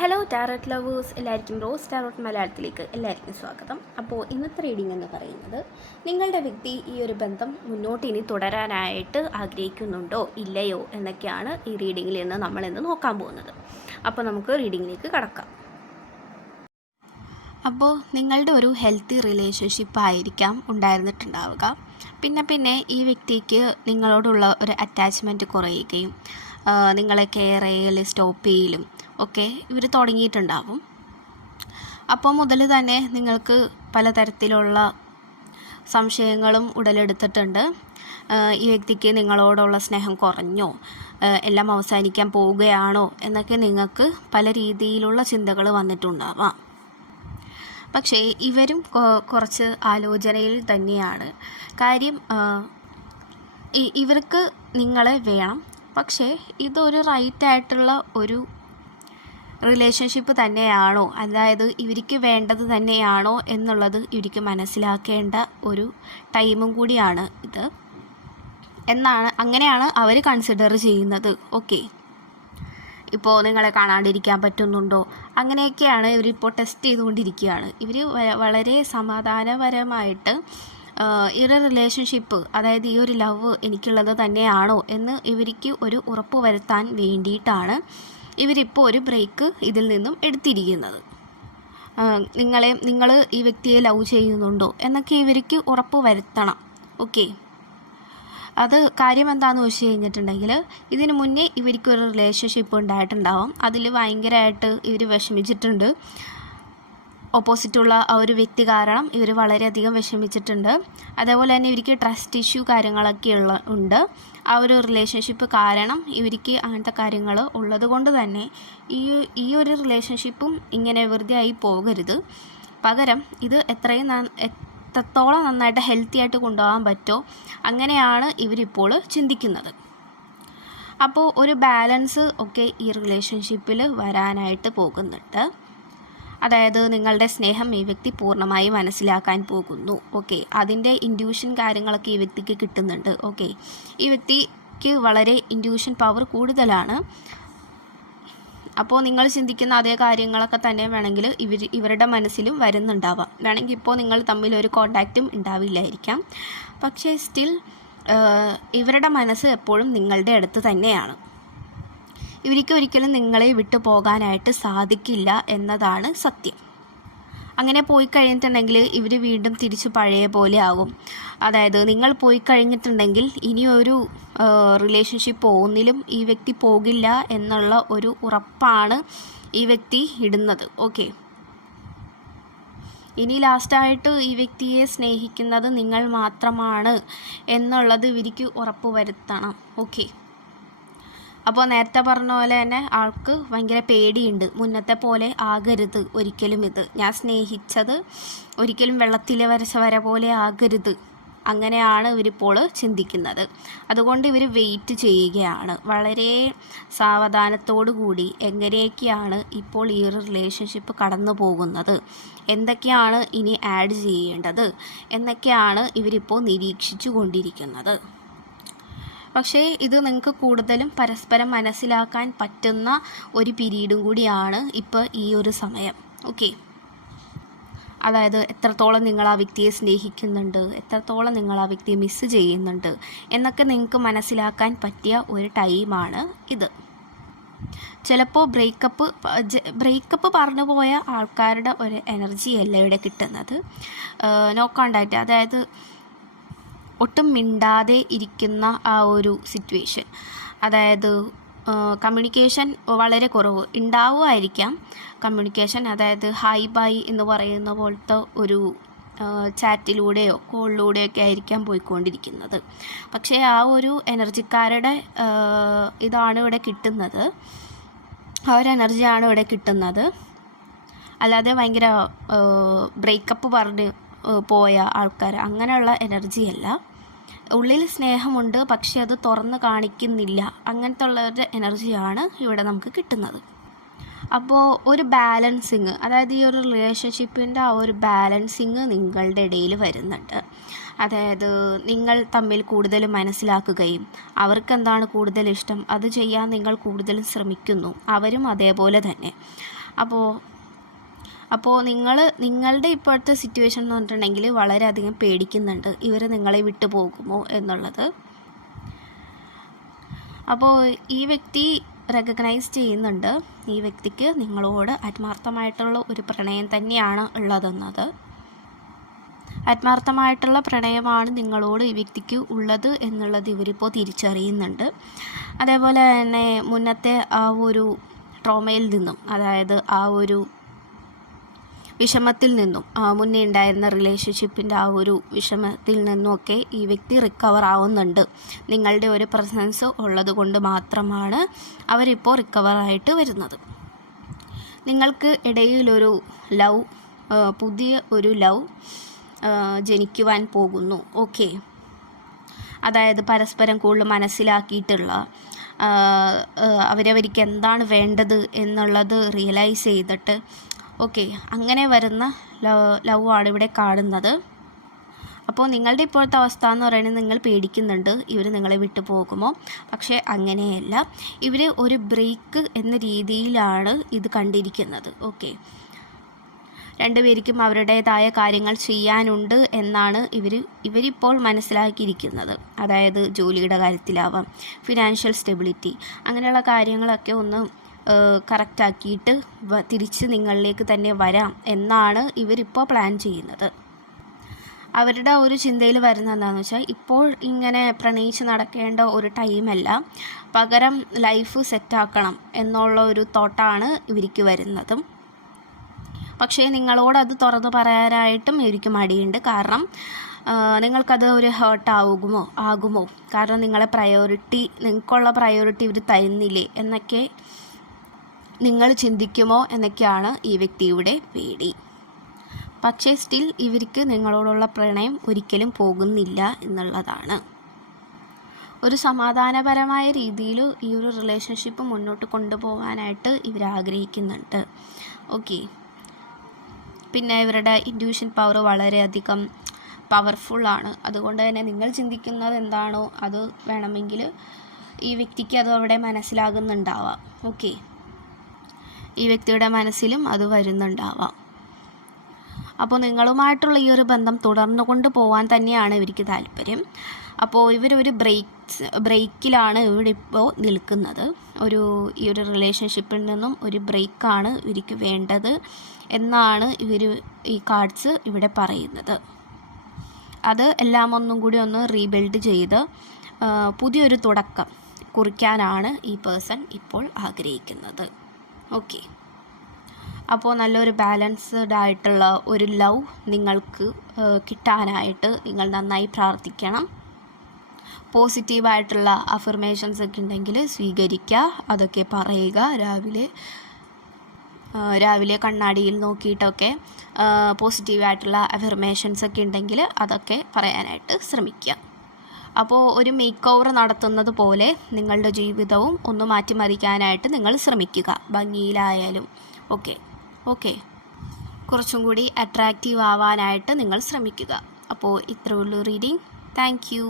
Hello tarot lovers, എല്ലാവർക്കും rose tarot മലയാളത്തിലേക്ക് എല്ലാവർക്കും സ്വാഗതം. അപ്പോൾ ഇന്നത്തെ റീഡിംഗ് എന്ന് പറയുന്നത്, നിങ്ങളുടെ വ്യക്തി ഈ ഒരു ബന്ധം മുന്നോട്ട് ഇനി തുടരാനായിട്ട് ആഗ്രഹിക്കുന്നുണ്ടോ ഇല്ലയോ എന്നൊക്കെയാണ് ഈ റീഡിങ്ങിൽ നിന്ന് നമ്മളിന്ന് നോക്കാൻ പോകുന്നത്. അപ്പോൾ നമുക്ക് റീഡിങ്ങിലേക്ക് കടക്കാം. അപ്പോൾ നിങ്ങളുടെ ഒരു ഹെൽത്തി റിലേഷൻഷിപ്പ് ആയിരിക്കാം ഉണ്ടായിരുന്നിട്ടുണ്ടാവുക. പിന്നെ ഈ വ്യക്തിക്ക് നിങ്ങളോടുള്ള ഒരു അറ്റാച്ച്മെൻറ്റ് കുറയുകയും നിങ്ങളെ കെയർ ചെയ്യൽ സ്റ്റോപ്പ് ചെയ്യലും ഒക്കെ ഇവർ തുടങ്ങിയിട്ടുണ്ടാവും. അപ്പോൾ മുതൽ തന്നെ നിങ്ങൾക്ക് പലതരത്തിലുള്ള സംശയങ്ങളും ഉടലെടുത്തിട്ടുണ്ട്. ഈ വ്യക്തിക്ക് നിങ്ങളോടുള്ള സ്നേഹം കുറഞ്ഞോ, എല്ലാം അവസാനിക്കാൻ പോവുകയാണോ എന്നൊക്കെ നിങ്ങൾക്ക് പല രീതിയിലുള്ള ചിന്തകൾ വന്നിട്ടുണ്ടാവാം. പക്ഷേ ഇവരും കുറച്ച് ആലോചനയിൽ തന്നെയാണ്. കാര്യം ഇവർക്ക് നിങ്ങളെ വേണം, പക്ഷേ ഇതൊരു റൈറ്റായിട്ടുള്ള ഒരു റിലേഷൻഷിപ്പ് തന്നെയാണോ, അതായത് ഇവർക്ക് വേണ്ടത് തന്നെയാണോ എന്നുള്ളത് ഇവർക്ക് മനസ്സിലാക്കേണ്ട ഒരു ടൈമും കൂടിയാണ് ഇത് അങ്ങനെയാണ് അവർ കൺസിഡർ ചെയ്യുന്നത്. ഓക്കെ, ഇപ്പോൾ നിങ്ങളെ കാണാണ്ടിരിക്കാൻ പറ്റുന്നുണ്ടോ, അങ്ങനെയൊക്കെയാണ് ഇവരിപ്പോൾ ടെസ്റ്റ് ചെയ്തുകൊണ്ടിരിക്കുകയാണ്. ഇവർ വളരെ സമാധാനപരമായിട്ട് ഈ ഒരു റിലേഷൻഷിപ്പ്, അതായത് ഈ ഒരു ലവ് എനിക്കുള്ളത് തന്നെയാണോ എന്ന് ഇവർക്ക് ഒരു ഉറപ്പ് വരുത്താൻ വേണ്ടിയിട്ടാണ് ഇവരിപ്പോൾ ഒരു ബ്രേക്ക് ഇതിൽ നിന്നും എടുത്തിരിക്കുന്നത്. നിങ്ങൾ ഈ വ്യക്തിയെ ലവ് ചെയ്യുന്നുണ്ടോ എന്നൊക്കെ ഇവർക്ക് ഉറപ്പ് വരുത്തണം. ഓക്കെ, അത് കാര്യം എന്താണെന്ന് വെച്ച് കഴിഞ്ഞിട്ടുണ്ടെങ്കിൽ, ഇതിനു മുന്നേ ഇവർക്കൊരു റിലേഷൻഷിപ്പ് ഉണ്ടായിട്ടുണ്ടാവും. അതിൽ ഭയങ്കരമായിട്ട് ഇവർ വിഷമിച്ചിട്ടുണ്ട്. ഓപ്പോസിറ്റുള്ള ആ ഒരു വ്യക്തി കാരണം ഇവർ വളരെയധികം വിഷമിച്ചിട്ടുണ്ട്. അതേപോലെ തന്നെ ഇവർക്ക് ട്രസ്റ്റ് ഇഷ്യൂ കാര്യങ്ങളൊക്കെ ഉണ്ട്. ആ ഒരു റിലേഷൻഷിപ്പ് കാരണം ഇവർക്ക് അങ്ങനത്തെ കാര്യങ്ങൾ ഉള്ളത് കൊണ്ട് തന്നെ ഈ ഒരു റിലേഷൻഷിപ്പും ഇങ്ങനെ വെറുതെ ആയി പോകരുത്. പകരം ഇത് എത്രത്തോളം നന്നായിട്ട് ഹെൽത്തി ആയിട്ട് കൊണ്ടുപോകാൻ പറ്റുമോ അങ്ങനെയാണ് ഇവരിപ്പോൾ ചിന്തിക്കുന്നത്. അപ്പോൾ ഒരു ബാലൻസ് ഒക്കെ ഈ റിലേഷൻഷിപ്പിൽ വരാനായിട്ട് പോകുന്നുണ്ട്. അതായത് നിങ്ങളുടെ സ്നേഹം ഈ വ്യക്തി പൂർണ്ണമായി മനസ്സിലാക്കാൻ പോകുന്നു. ഓക്കെ, അതിൻ്റെ ഇൻഡ്യൂഷൻ കാര്യങ്ങളൊക്കെ ഈ വ്യക്തിക്ക് കിട്ടുന്നുണ്ട്. ഓക്കെ, ഈ വ്യക്തിക്ക് വളരെ ഇൻഡ്യൂഷൻ പവർ കൂടുതലാണ്. അപ്പോൾ നിങ്ങൾ ചിന്തിക്കുന്ന അതേ കാര്യങ്ങളൊക്കെ തന്നെ വേണമെങ്കിൽ ഇവരുടെ മനസ്സിലും വരുന്നുണ്ടാവാം. വേണമെങ്കിൽ ഇപ്പോൾ നിങ്ങൾ തമ്മിൽ ഒരു കോണ്ടാക്റ്റും ഉണ്ടാവില്ലായിരിക്കാം, പക്ഷേ സ്റ്റിൽ ഇവരുടെ മനസ്സ് എപ്പോഴും നിങ്ങളുടെ അടുത്ത് തന്നെയാണ്. ഇവർക്ക് ഒരിക്കലും നിങ്ങളെ വിട്ടു പോകാനായിട്ട് സാധിക്കില്ല എന്നതാണ് സത്യം. അങ്ങനെ പോയി കഴിഞ്ഞിട്ടുണ്ടെങ്കിൽ ഇവർ വീണ്ടും തിരിച്ച് പഴയ പോലെ ആകും. അതായത് നിങ്ങൾ പോയി കഴിഞ്ഞിട്ടുണ്ടെങ്കിൽ ഇനിയൊരു റിലേഷൻഷിപ്പ് ഒന്നിലും ഈ വ്യക്തി പോകില്ല എന്നുള്ള ഒരു ഉറപ്പാണ് ഈ വ്യക്തി ഇടുന്നത്. ഓക്കെ, ഇനി ലാസ്റ്റായിട്ട് ഈ വ്യക്തിയെ സ്നേഹിക്കുന്നത് നിങ്ങൾ മാത്രമാണ് എന്നുള്ളത് ഇവർക്ക് ഉറപ്പ് വരുത്തണം. ഓക്കെ, അപ്പോൾ നേരത്തെ പറഞ്ഞ പോലെ തന്നെ ആൾക്ക് ഭയങ്കര പേടിയുണ്ട്. മുന്നത്തെ പോലെ ആകരുത് ഒരിക്കലും, ഇത് ഞാൻ സ്നേഹിച്ചത് ഒരിക്കലും വെള്ളത്തിലെ വരച്ച വര പോലെ ആകരുത്, അങ്ങനെയാണ് ഇവരിപ്പോൾ ചിന്തിക്കുന്നത്. അതുകൊണ്ട് ഇവർ വെയിറ്റ് ചെയ്യുകയാണ് വളരെ സാവധാനത്തോടു കൂടി. എങ്ങനെയൊക്കെയാണ് ഇപ്പോൾ ഈ ഒരു റിലേഷൻഷിപ്പ് കടന്നു പോകുന്നത്, എന്തൊക്കെയാണ് ഇനി ആഡ് ചെയ്യേണ്ടത് എന്നൊക്കെയാണ് ഇവരിപ്പോൾ നിരീക്ഷിച്ചു കൊണ്ടിരിക്കുന്നത്. പക്ഷേ ഇത് നിങ്ങൾക്ക് കൂടുതലും പരസ്പരം മനസ്സിലാക്കാൻ പറ്റുന്ന ഒരു പീരീഡും കൂടിയാണ് ഇപ്പോൾ ഈ ഒരു സമയം. ഓക്കെ, അതായത് എത്രത്തോളം നിങ്ങൾ ആ വ്യക്തിയെ സ്നേഹിക്കുന്നുണ്ട്, എത്രത്തോളം നിങ്ങൾ ആ വ്യക്തിയെ മിസ്സ് ചെയ്യുന്നുണ്ട് എന്നൊക്കെ നിങ്ങൾക്ക് മനസ്സിലാക്കാൻ പറ്റിയ ഒരു ടൈമാണ് ഇത്. ചിലപ്പോൾ ബ്രേക്കപ്പ് പറഞ്ഞു പോയ ആൾക്കാരുടെ ഒരു എനർജി അല്ല ഇവിടെ കിട്ടുന്നത്. നോ കോണ്ടാക്റ്റ്, അതായത് ഒട്ടും മിണ്ടാതെ ഇരിക്കുന്ന ആ ഒരു സിറ്റുവേഷൻ, അതായത് കമ്മ്യൂണിക്കേഷൻ വളരെ കുറവ് ഉണ്ടാവുമായിരിക്കാം. കമ്മ്യൂണിക്കേഷൻ, അതായത് ഹായ് ബൈ എന്ന് പറയുന്ന പോലത്തെ ഒരു ചാറ്റിലൂടെയോ കോളിലൂടെയൊക്കെ ആയിരിക്കാം പോയിക്കൊണ്ടിരിക്കുന്നത്. പക്ഷേ ആ ഒരു എനർജിക്കാരുടെ ഇതാണ് ഇവിടെ കിട്ടുന്നത്, ആ ഒരു എനർജിയാണ് ഇവിടെ കിട്ടുന്നത്. അല്ലാതെ ഭയങ്കര ബ്രേക്കപ്പ് പറഞ്ഞ് പോയ ആൾക്കാർ അങ്ങനെയുള്ള എനർജിയല്ല. ഉള്ളിൽ സ്നേഹമുണ്ട്, പക്ഷെ അത് തുറന്ന് കാണിക്കുന്നില്ല, അങ്ങനത്തെ ഉള്ളവരുടെ എനർജിയാണ് ഇവിടെ നമുക്ക് കിട്ടുന്നത്. അപ്പോൾ ഒരു ബാലൻസിങ്, അതായത് ഈ ഒരു റിലേഷൻഷിപ്പിൻ്റെ ആ ഒരു ബാലൻസിങ് നിങ്ങളുടെ ഇടയിൽ വരുന്നുണ്ട്. അതായത് നിങ്ങൾ തമ്മിൽ കൂടുതൽ മനസ്സിലാക്കുകയും അവർക്കെന്താണ് കൂടുതൽ ഇഷ്ടം അത് ചെയ്യാൻ നിങ്ങൾ കൂടുതൽ ശ്രമിക്കുന്നു, അവരും അതേപോലെ തന്നെ. അപ്പോൾ നിങ്ങളുടെ ഇപ്പോഴത്തെ സിറ്റുവേഷൻ എന്ന് പറഞ്ഞിട്ടുണ്ടെങ്കിൽ വളരെയധികം പേടിക്കുന്നുണ്ട് ഇവർ നിങ്ങളെ വിട്ടു പോകുമോ എന്നുള്ളത്. അപ്പോൾ ഈ വ്യക്തി റെക്കഗ്നൈസ് ചെയ്യുന്നുണ്ട് ഈ വ്യക്തിക്ക് നിങ്ങളോട് ആത്മാർത്ഥമായിട്ടുള്ള ഒരു പ്രണയം തന്നെയാണ് ഉള്ളതെന്നത്. ആത്മാർത്ഥമായിട്ടുള്ള പ്രണയമാണ് നിങ്ങളോട് ഈ വ്യക്തിക്ക് ഉള്ളത് എന്നുള്ളത് ഇവരിപ്പോൾ തിരിച്ചറിയുന്നുണ്ട്. അതേപോലെ തന്നെ മുന്നത്തെ ആ ഒരു ട്രോമയിൽ നിന്നും, അതായത് ആ ഒരു വിഷമത്തിൽ നിന്നും, മുന്നേ ഉണ്ടായിരുന്ന റിലേഷൻഷിപ്പിൻ്റെ ആ ഒരു വിഷമത്തിൽ നിന്നുമൊക്കെ ഈ വ്യക്തി റിക്കവർ ആവുന്നുണ്ട്. നിങ്ങളുടെ ഒരു പ്രസൻസ് ഉള്ളത് കൊണ്ട് മാത്രമാണ് അവരിപ്പോൾ റിക്കവറായിട്ട് വരുന്നത്. നിങ്ങൾക്ക് ഇടയിലൊരു ലവ്, പുതിയ ഒരു ലവ് ജനിക്കുവാൻ പോകുന്നു. ഓക്കെ, അതായത് പരസ്പരം കൂടുതൽ മനസ്സിലാക്കിയിട്ടുള്ള, അവരവർക്ക് എന്താണ് വേണ്ടത് എന്നുള്ളത് റിയലൈസ് ചെയ്തിട്ട്, ഓക്കെ, അങ്ങനെ വരുന്ന ലവ് ആണ് ഇവിടെ കാണുന്നത്. അപ്പോൾ നിങ്ങളുടെ ഇപ്പോഴത്തെ അവസ്ഥ എന്ന് പറയുന്നത് നിങ്ങൾ പേടിക്കുന്നുണ്ട് ഇവർ നിങ്ങളെ വിട്ടു പോകുമോ. പക്ഷേ അങ്ങനെയല്ല, ഇവർ ഒരു ബ്രേക്ക് എന്ന രീതിയിലാണ് ഇത് കണ്ടിരിക്കുന്നത്. ഓക്കെ, രണ്ടുപേർക്കും അവരുടേതായ കാര്യങ്ങൾ ചെയ്യാനുണ്ട് എന്നാണ് ഇവരിപ്പോൾ മനസ്സിലാക്കിയിരിക്കുന്നത്. അതായത് ജോലിയുടെ കാര്യത്തിലാവാം, ഫിനാൻഷ്യൽ സ്റ്റെബിലിറ്റി, അങ്ങനെയുള്ള കാര്യങ്ങളൊക്കെ ഒന്ന് കറക്റ്റാക്കിയിട്ട് തിരിച്ച് നിങ്ങളിലേക്ക് തന്നെ വരാം എന്നാണ് ഇവരിപ്പോൾ പ്ലാൻ ചെയ്യുന്നത്. അവരുടെ ഒരു ചിന്തയിൽ വരുന്നത് എന്താണെന്ന് വെച്ചാൽ, ഇപ്പോൾ ഇങ്ങനെ പ്രണയിച്ച് നടക്കേണ്ട ഒരു ടൈമല്ല, പകരം ലൈഫ് സെറ്റാക്കണം എന്നുള്ള ഒരു തോട്ടാണ് ഇവർക്ക് വരുന്നതും. പക്ഷേ നിങ്ങളോടത് തുറന്ന് പറയാനായിട്ടും ഇവർക്ക് മടിയുണ്ട്. കാരണം നിങ്ങൾക്കത് ഒരു ആകുമോ, കാരണം നിങ്ങൾക്കുള്ള പ്രയോറിറ്റി ഇവർ തരുന്നില്ലേ എന്നൊക്കെ നിങ്ങൾ ചിന്തിക്കുമോ എന്നൊക്കെയാണ് ഈ വ്യക്തിയുടെ പേടി. പക്ഷേ സ്റ്റിൽ ഇവർക്ക് നിങ്ങളോടുള്ള പ്രണയം ഒരിക്കലും പോകുന്നില്ല എന്നുള്ളതാണ്. ഒരു സമാധാനപരമായ രീതിയിൽ ഈ ഒരു റിലേഷൻഷിപ്പ് മുന്നോട്ട് കൊണ്ടുപോകാനായിട്ട് ഇവർ ആഗ്രഹിക്കുന്നുണ്ട്. ഓക്കെ, പിന്നെ ഇവരുടെ ഇൻറ്റ്യൂഷൻ പവർ വളരെയധികം പവർഫുള്ളാണ്. അതുകൊണ്ട് തന്നെ നിങ്ങൾ ചിന്തിക്കുന്നത് എന്താണോ അത് വേണമെങ്കിൽ ഈ വ്യക്തിക്ക് അത് അവിടെ മനസ്സിലാകുന്നുണ്ടാവാം. ഓക്കെ, ഈ വ്യക്തിയുടെ മനസ്സിലും അത് വരുന്നുണ്ടാവാം. അപ്പോൾ നിങ്ങളുമായിട്ടുള്ള ഈ ഒരു ബന്ധം തുടർന്നു കൊണ്ട് പോകാൻ തന്നെയാണ് ഇവർക്ക് താല്പര്യം. അപ്പോൾ ഇവരൊരു ബ്രേക്കിലാണ് ഇവിടെ ഇപ്പോൾ നിൽക്കുന്നത്. ഈ ഒരു റിലേഷൻഷിപ്പിൽ നിന്നും ഒരു ബ്രേക്കാണ് ഇവർക്ക് വേണ്ടത് എന്നാണ് ഈ കാർഡ്സ് ഇവിടെ പറയുന്നത്. അത് എല്ലാം ഒന്നും കൂടി ഒന്ന് റീബിൽഡ് ചെയ്ത് പുതിയൊരു തുടക്കം കുറിക്കാനാണ് ഈ പേഴ്സൺ ഇപ്പോൾ ആഗ്രഹിക്കുന്നത്. ഓക്കെ, അപ്പോൾ നല്ലൊരു ബാലൻസ്ഡ് ആയിട്ടുള്ള ഒരു ലവ് നിങ്ങൾക്ക് കിട്ടാനായിട്ട് നിങ്ങൾ നന്നായി പ്രാർത്ഥിക്കണം. പോസിറ്റീവായിട്ടുള്ള അഫർമേഷൻസ് ഒക്കെ ഉണ്ടെങ്കിൽ സ്വീകരിക്കുക, അതൊക്കെ പറയുക. രാവിലെ കണ്ണാടിയിൽ നോക്കിയിട്ടൊക്കെ പോസിറ്റീവായിട്ടുള്ള അഫർമേഷൻസ് ഒക്കെ ഉണ്ടെങ്കിൽ അതൊക്കെ പറയാനായിട്ട് ശ്രമിക്കുക. അപ്പോൾ ഒരു മേക്ക് ഓവർ നടത്തുന്നത് പോലെ നിങ്ങളുടെ ജീവിതവും ഒന്ന് മാറ്റിമറിക്കാനായിട്ട് നിങ്ങൾ ശ്രമിക്കുക, ഭംഗിയിലായാലും. ഓക്കെ, കുറച്ചും കൂടി അട്രാക്റ്റീവ് ആവാനായിട്ട് നിങ്ങൾ ശ്രമിക്കുക. അപ്പോൾ ഇത്രയുള്ളൂ റീഡിംഗ്. Thank you.